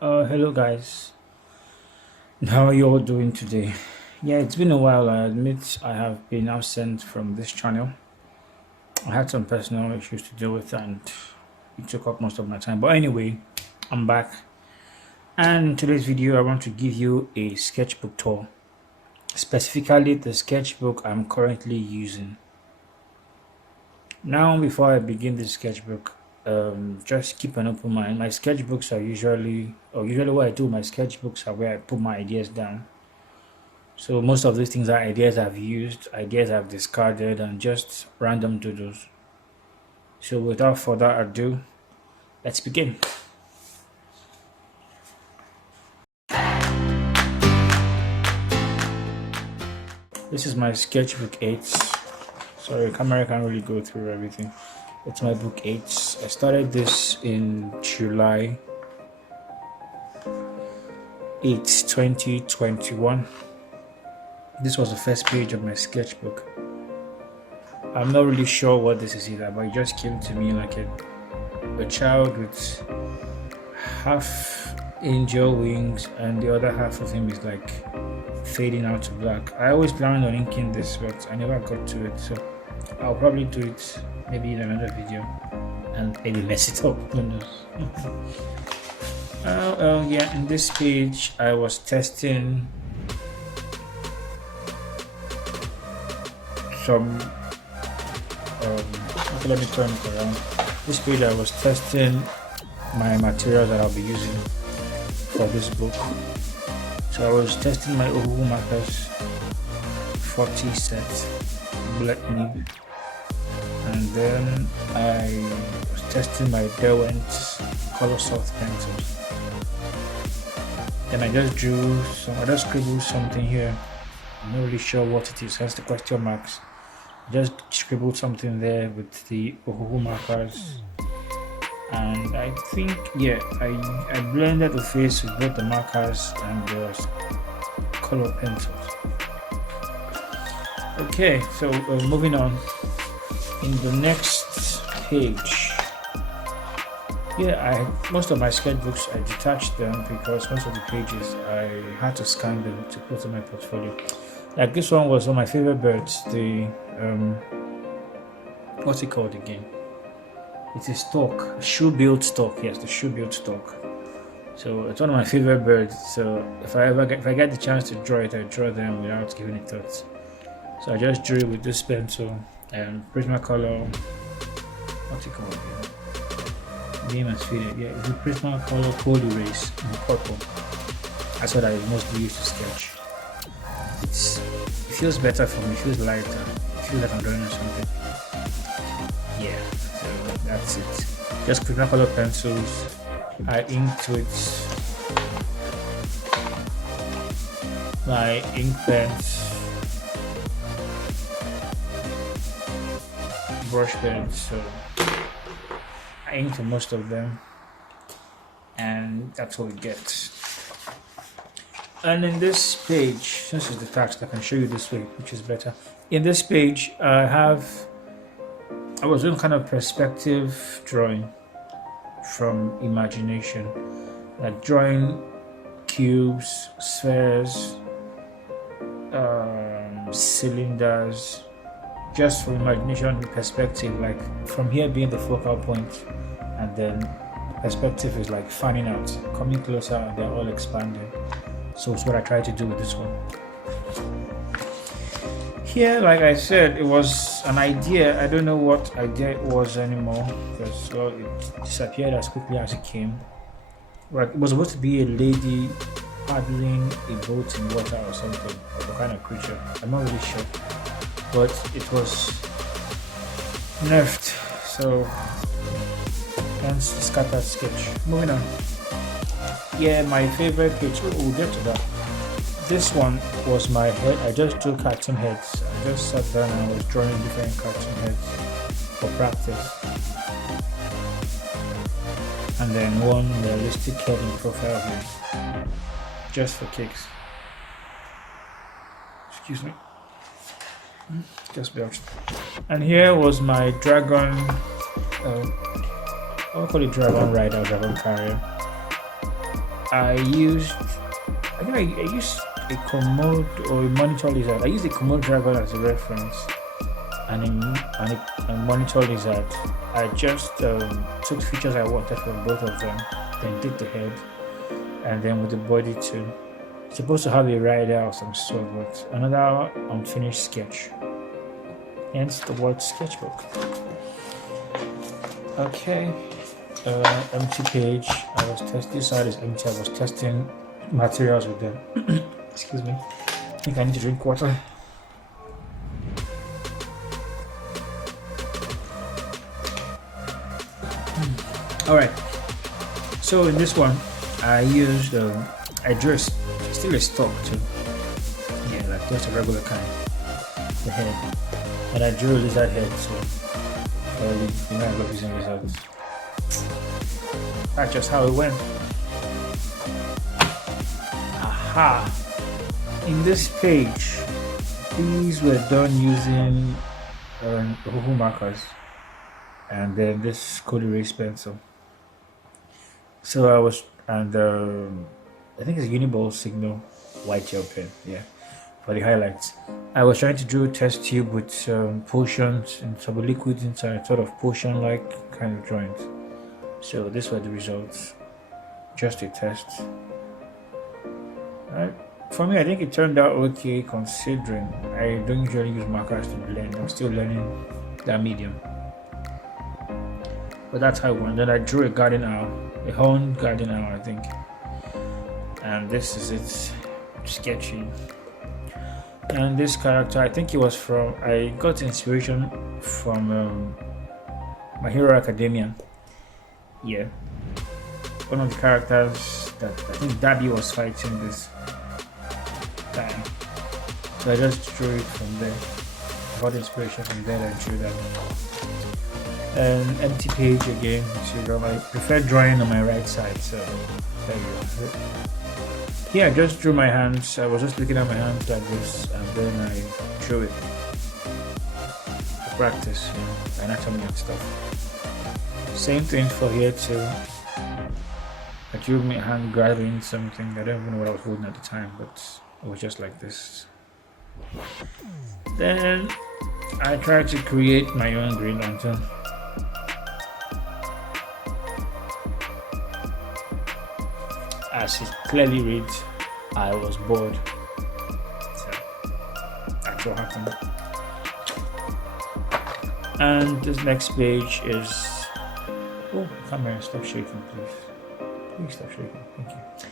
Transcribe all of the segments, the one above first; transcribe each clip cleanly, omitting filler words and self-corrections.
Hello guys. How are you all doing today? Yeah, it's been a while. I admit I have been absent from this channel. I had some personal issues to deal with and it took up most of my time. But anyway, I'm back. And in today's video, I want to give you a sketchbook tour. Specifically, the sketchbook I'm currently using. Now, before I begin this sketchbook, just keep an open mind. My sketchbooks are usually what I do, my sketchbooks are where I put my ideas down. So most of these things are ideas I've used, ideas I've discarded, and just random doodles. So without further ado, let's begin. This is my sketchbook 8. Sorry, camera can't really go through everything. It's my book 8. I started this in July 8, 2021. This was the first page of my sketchbook. I'm not really sure what this is either, but it just came to me like a child with half angel wings and the other half of him is like fading out to black. I always planned on inking this, but I never got to it, so I'll probably do it maybe in another video and maybe mess it up. Who knows? Yeah, in this page I was testing some okay, let me turn it around. This page I was testing my materials that I'll be using for this book. So I was testing my Ohuhu markers 40 set black nib, and then I was testing my Derwent color soft pencils. Then I just scribbled something here. I'm not really sure what it is, hence the question marks. Just scribbled something there with the Ohuhu markers, and I think, yeah, I blended the face with both the markers and the color pencils. Okay, so moving on. In the next page, yeah, most of my sketchbooks I detached them because most of the pages I had to scan them to put in my portfolio. Like this one was one of my favorite birds. The what's it called again? It's a stork, shoe-billed stork. Yes, the shoe-billed stork. So it's one of my favorite birds. So if I get the chance to draw it, I draw them without giving it thought. So I just drew it with this pencil and Prismacolor. What's it called again? Name has faded. Yeah, it's a Prismacolor cold erase in purple. That's what I mostly use to sketch. It feels better for me. It feels lighter. It feels like I'm drawing on something. Yeah, so that's it. Just Prismacolor pencils. I inked with my ink pens, brush pens. So I inked most of them, and that's what we get. And in this page, since it's the text, I can show you this way, which is better. In this page, I was doing kind of perspective drawing from imagination, like drawing cubes, spheres, cylinders, just from imagination perspective, like from here being the focal point, and then perspective is like fanning out, coming closer, and they're all expanding. So it's what I tried to do with this one. Here, like I said, it was an idea. I don't know what idea it was anymore because, well, it disappeared as quickly as it came. Like, it was supposed to be a lady paddling a boat in water or something, like a kind of creature. I'm not really sure, but it was nerfed. So, hence the scattered sketch. Moving on. Yeah, my favorite page. We'll get to that. This one was my head. I just drew cartoon heads. I just sat down and I was drawing different cartoon heads for practice. And then one realistic head in profile view, just for kicks. Excuse me. Just belched. And here was my dragon. I call it dragon rider, dragon carrier. I used, I think I used a commode or a monitor lizard. I used a commode dragon as a reference and a monitor lizard. I just took features I wanted from both of them, then did the head, and then with the body too. It's supposed to have a rider of some sort, but another unfinished sketch. Hence the word sketchbook. Okay, empty page. I was testing. This side is empty. I was testing materials with them. Excuse me. I think I need to drink water. All right. So in this one, I used I drew still a stock too. Yeah, like just a regular kind. The head, and I drew a lizard head. So you know I love using lizards. That's just how it went. Aha! In this page, these were done using Huhu markers, and then this cold erase pencil. So I was, and I think it's a Uniball Signal white gel pen, yeah, for the highlights. I was trying to draw a test tube with potions and some liquids inside, sort of potion-like kind of drawings. So these were the results, just a test. For me, I think it turned out okay considering I don't usually use markers to blend. I'm still learning that medium. But that's how it went. Then I drew a garden owl, a horned garden owl, I think. And this is it, sketchy. And this character, I think it was from, I got inspiration from My Hero Academia. Yeah. One of the characters that I think Dabby was fighting this time. So I just drew it from there. I got inspiration from there and drew that. An empty page again. So I prefer drawing on my right side, so there you go. Yeah, I just drew my hands. I was just looking at my hands like this, and then I drew it. Practice, you know, anatomy and stuff. Same thing for here too. I drew my hand grabbing something. I don't even know what I was holding at the time, but it was just like this. Then I tried to create my own Green Lantern. As it clearly reads, I was bored. So that's what happened. And this next page is, oh, camera, stop shaking, please. Please stop shaking. Thank you.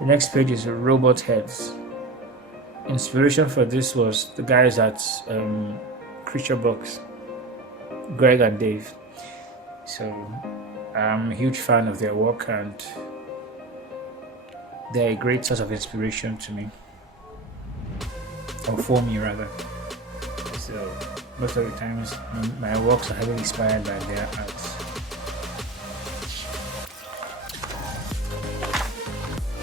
The next page is robot heads. Inspiration for this was the guys at Creature Box, Greg and Dave. So I'm a huge fan of their work, and they're a great source of inspiration to me, or for me rather. So most of the times my works are heavily inspired by their arts.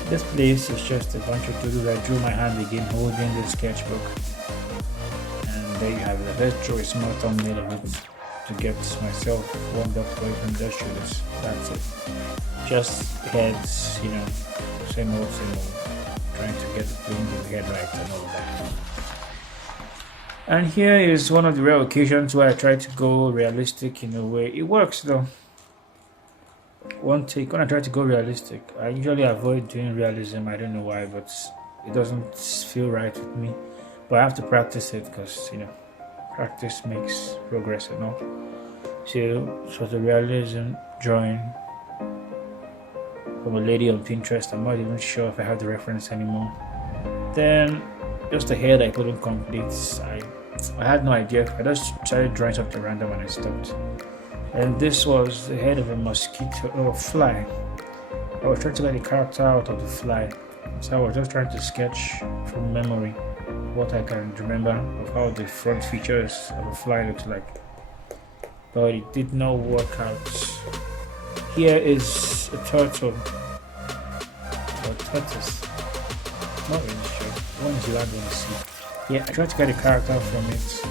This place is just a bunch of doodles. I drew my hand again holding the sketchbook, and there you have it. Let's draw a small thumbnail of it to get myself warmed up for it and just show this. That's it. Just heads, you know, same old, trying to get the planes in the head right and all that. And here is one of the rare occasions where I try to go realistic in a way. It works though. One take, when I try to go realistic, I usually avoid doing realism. I don't know why, but it doesn't feel right with me. But I have to practice it because, you know, practice makes progress and all. So the realism drawing from a lady on Pinterest. I'm not even sure if I have the reference anymore. Then just a head I couldn't complete. I had no idea. I just started drawing something random and I stopped. And this was the head of a mosquito or fly. I was trying to get the character out of the fly. So I was just trying to sketch from memory what I can remember of how the front features of a fly looked like. But it did not work out. Here is a turtle. Or tortoise. Not really sure. One is loud one to see. Yeah, I tried to get a character from it.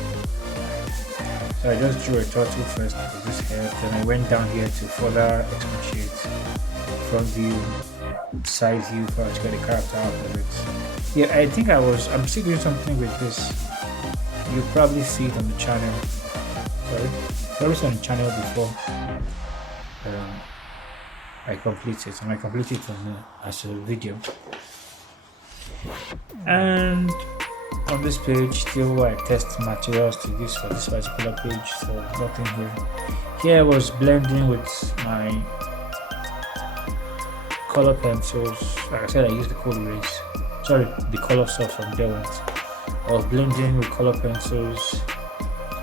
So I just drew a turtle first with this head, then I went down here to further expatiate front view, side view for to get the character out of it. Yeah, I'm still doing something with this. You'll probably see it on the channel. Sorry, probably see it on the channel before I complete it, and I complete it as a video. And on this page, still I test materials to use for this particular page, so nothing here. Here I was blending with my color pencils. Like I said, I used the the color source from Delwent. I was blending with color pencils.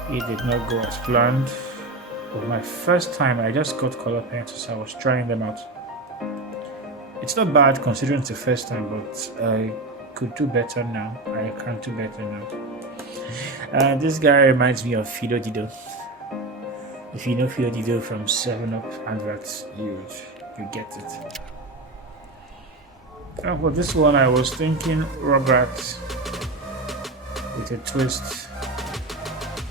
It did not go as planned. It was my first time. I just got color pencils. I was trying them out. It's not bad considering it's the first time, but I could do better now. I can do better now. This guy reminds me of Fido Dido. If you know Fido Dido from 7-Up adverts, you get it. And for this one, I was thinking Rugrats with a twist,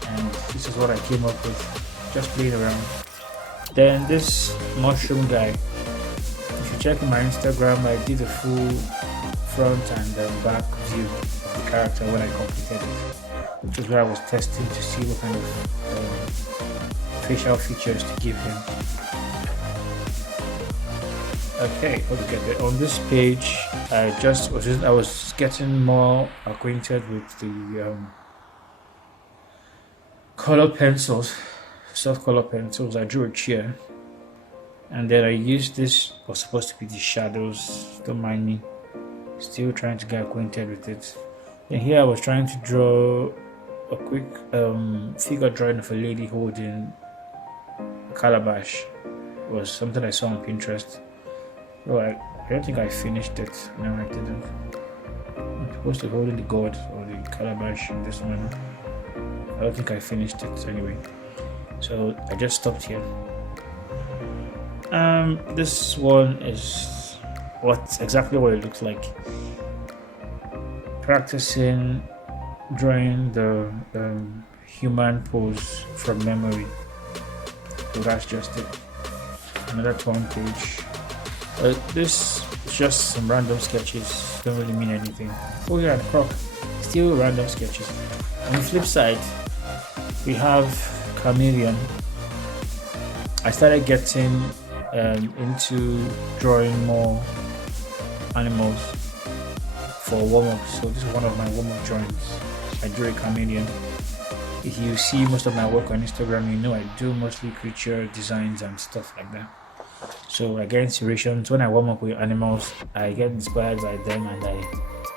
and this is what I came up with, just playing around. Then this mushroom guy, if you check my Instagram, I did a full front and back view of the character when I completed it, which is where I was testing to see what kind of facial features to give him. Okay, on this page, I was getting more acquainted with the color pencils, soft color pencils. I drew a chair, and then I used this. Was supposed to be the shadows. Don't mind me. Still trying to get acquainted with it. And here I was trying to draw a quick figure drawing of a lady holding a calabash. It was something I saw on Pinterest. So I don't think I finished it. No, I didn't. I'm supposed to hold the gourd or the calabash in this one. I don't think I finished it anyway. So I just stopped here. This one is exactly what it looks like. Practicing drawing the human pose from memory. So that's just it. Another torn page. This is just some random sketches, don't really mean anything. Oh yeah, the croc, still random sketches. On the flip side, we have Chameleon. I started getting into drawing more animals for warm-up, so this is one of my warm-up drawings. I drew a chameleon. If you see most of my work on Instagram, you know I do mostly creature designs and stuff like that. So I get inspirations when I warm up with animals. I get inspired by them and I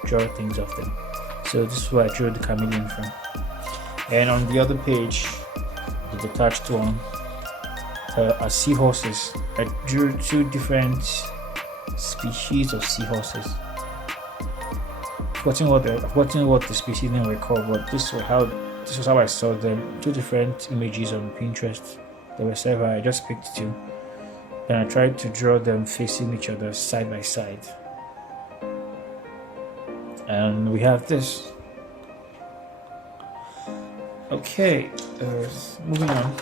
draw things of them. So this is where I drew the chameleon from. And on the other page, the detached one, are seahorses. I drew two different species of seahorses. Forgetting what the species name were called, but this was how I saw them. Two different images on Pinterest. There were several. I just picked two. Then I tried to draw them facing each other side by side. And we have this. Okay, moving on.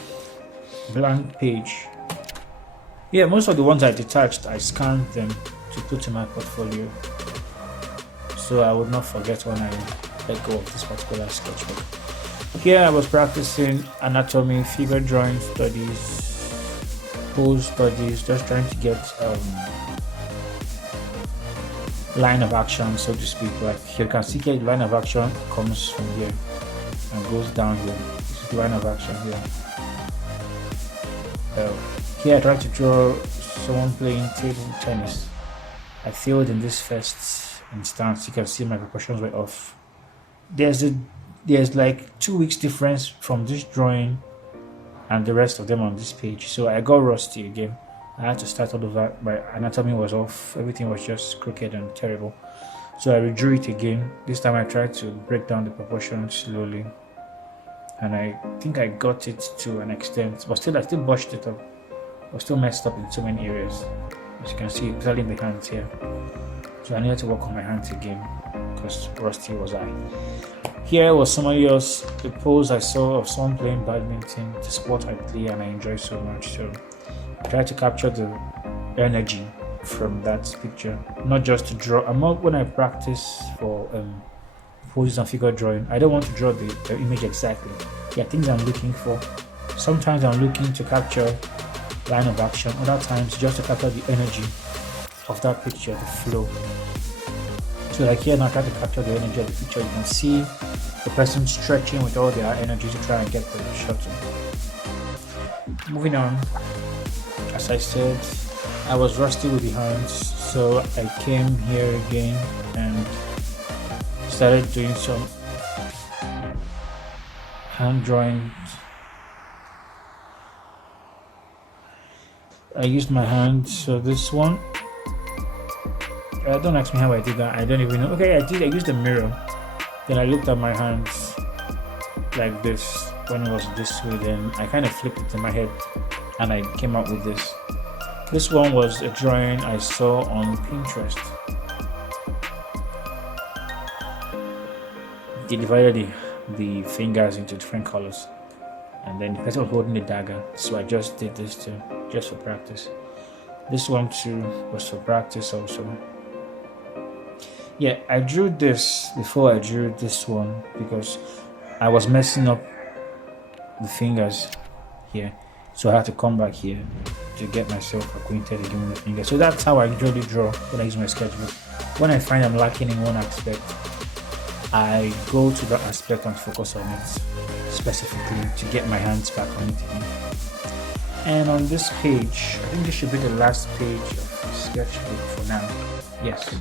Blank page. Yeah, most of the ones I detached, I scanned them to put in my portfolio, so I would not forget when I let go of this particular sketchbook. Here I was practicing anatomy, figure drawing studies, pose studies, just trying to get line of action, so to speak. Like you can see here, the line of action comes from here and goes down here. This is the line of action here. Here I tried to draw someone playing table tennis. I failed in this first instance. You can see my proportions were off. There's like 2 weeks difference from this drawing and the rest of them on this page, so I got rusty again. I had to start all over. My anatomy was off. Everything was just crooked and terrible. So I redrew it again. This time I tried to break down the proportions slowly, and I think I got it to an extent, but I still botched it up. I was still messed up in so many areas, as you can see, especially in the hands here. So I needed to work on my hands again because rusty was I. Here was somebody else, the pose I saw of someone playing badminton, the sport I play and I enjoy so much. So I tried to capture the energy from that picture, not just to draw. I'm not, when I practice for poses and figure drawing, I don't want to draw the image exactly. Yeah, things I'm looking for. Sometimes I'm looking to capture line of action, other times just to capture the energy of that picture, the flow. So like here now, I try to capture the energy of the picture. You can see the person stretching with all their energy to try and get the shot in. Moving on, as I said, I was rusty with the hands, so I came here again and started doing some hand drawing. I used my hand, so this one, don't ask me how I did that, I don't even know. Okay, I used a mirror, then I looked at my hands like this when it was this way, then I kind of flipped it in my head and I came up with this. This one was a drawing I saw on Pinterest. They divided the fingers into different colors, and then the person was holding a dagger, so I just did this too, just for practice. This one too was for practice also. Yeah, I drew this before I drew this one because I was messing up the fingers here, so I had to come back here to get myself acquainted again with the fingers. So that's how I usually draw when I use my sketchbook. When I find I'm lacking in one aspect, I go to that aspect and focus on it specifically to get my hands back on it again. And on this page, I think this should be the last page of the sketchbook for now. Yes.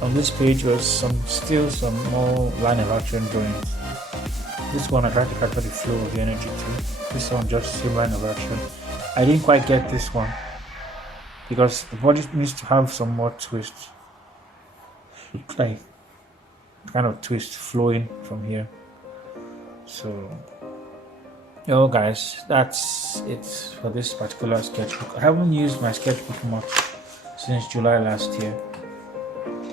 On this page was still some more line of action drawings. This one I tried to capture the flow of the energy too. This one just still line of action. I didn't quite get this one because the body needs to have some more twist. Like kind of twist flowing from here. So guys, that's it for this particular sketchbook. I haven't used my sketchbook much since July last year.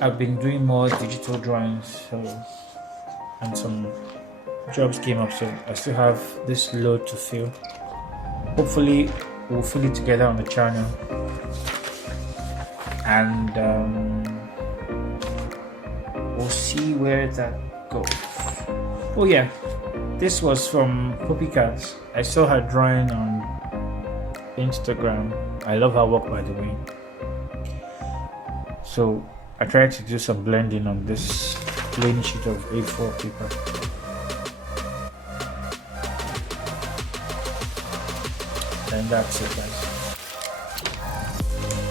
I've been doing more digital drawings, and some jobs came up, so I still have this load to fill. Hopefully we'll fill it together on the channel, and we'll see where that goes. Oh yeah, this was from Copycats. I saw her drawing on Instagram. I love her work, by the way. So I tried to do some blending on this plain sheet of A4 paper. And that's it, guys.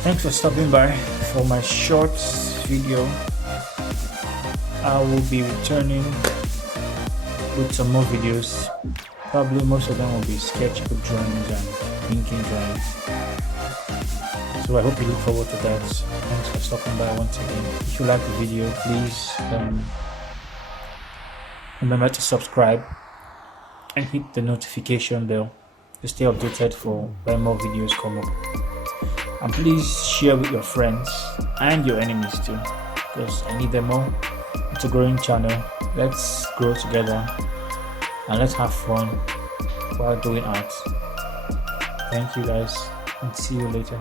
Thanks for stopping by for my short video. I will be returning with some more videos. Probably most of them will be sketchbook drawings and inking drawings. So I hope you look forward to that. Thanks for stopping by once again. If you like the video, please remember to subscribe and hit the notification bell to stay updated for when more videos come up. And please share with your friends and your enemies too, because I need them all. It's a growing channel. Let's grow together and let's have fun while doing art. Thank you guys, and see you later.